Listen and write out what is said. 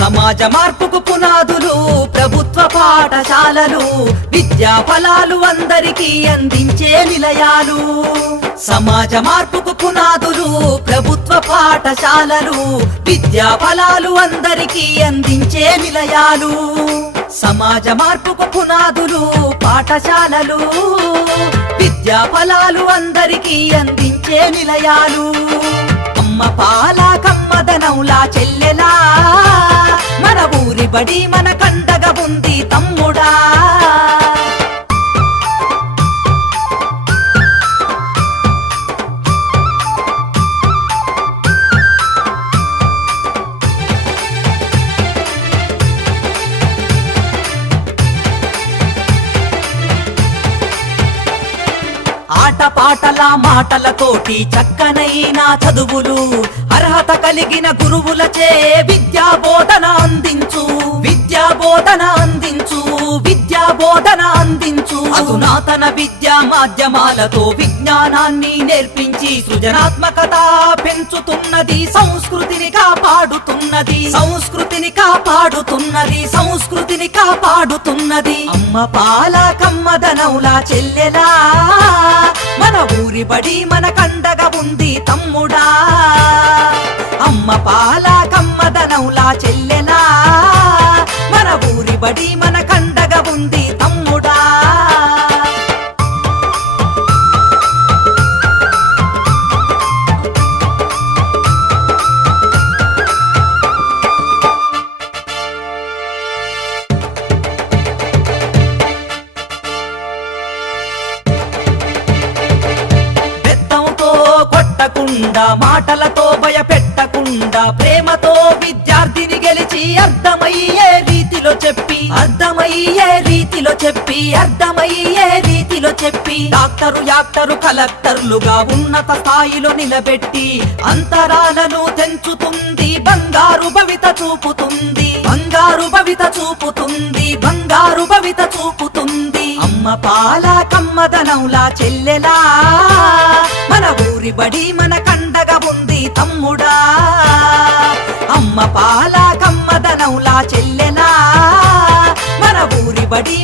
సమాజ మార్పుకు పునాదులు ప్రభుత్వ పాఠశాలలు, విద్యా ఫలాలు అందరికీ అందించే నిలయాలు. సమాజ మార్పుకు పునాదులు ప్రభుత్వ పాఠశాలలు, విద్యా ఫలాలు అందరికీ అందించే నిలయాలు. సమాజ మార్పుకు పునాదులు పాఠశాలలు, విద్యా ఫలాలు అందరికీ అందించే నిలయాలు. అమ్మ పాల కమ్మదనంలా చెల్లెలా, మన ఊరి బడి మన కండగా ఉంది తమ్ముడా. ఆటపాటల మాటలతోటి చక్కనైన చదువులు, అర్హత కలిగిన గురువులచే విద్యా బోధన అందించు, విద్యా బోధన అందించు, విద్యా బోధన అందించు. అధునాతన విద్యా మాధ్యమాలతో విజ్ఞానాన్ని నేర్పించి సృజనాత్మకత పెంచుతున్నది, సంస్కృతిని కాపాడుతున్నది, సంస్కృతిని కాపాడుతున్నది, సంస్కృతిని కాపాడుతున్నది. అమ్మ పాల కమ్మదనౌలా చెల్లెలా, మన ఊరి బడి మన కండగా ఉంది తమ్ముడా. అమ్మ పాల కమ్మదనౌలా చెల్లెలా, మన ఊరి బడి మన కండగా ఉంది తమ్ముడా. మాటలతో భయపెట్టకుండా ప్రేమతో విద్యార్థిని గెలిచి అర్థమయ్యే రీతిలో చెప్పి, అర్థమయ్యే రీతిలో చెప్పి, అర్థమయ్యే రీతిలో చెప్పి డాక్టరు యాక్టరు కలెక్టర్లుగా ఉన్నత స్థాయిలో నిలబెట్టి అంతరాలను తెంచుతుంది, బంగారు భవిత చూపుతుంది, బంగారు భవిత చూపుతుంది, బంగారు భవిత చూపుతుంది. అమ్మ పాల కమ్మదనౌలా చెల్లెలా, మన ఊరి బడి మన కండగా ఉంది తమ్ముడా. అమ్మ పాల కమ్మదనౌలా చెల్లెలా, మన ఊరి బడి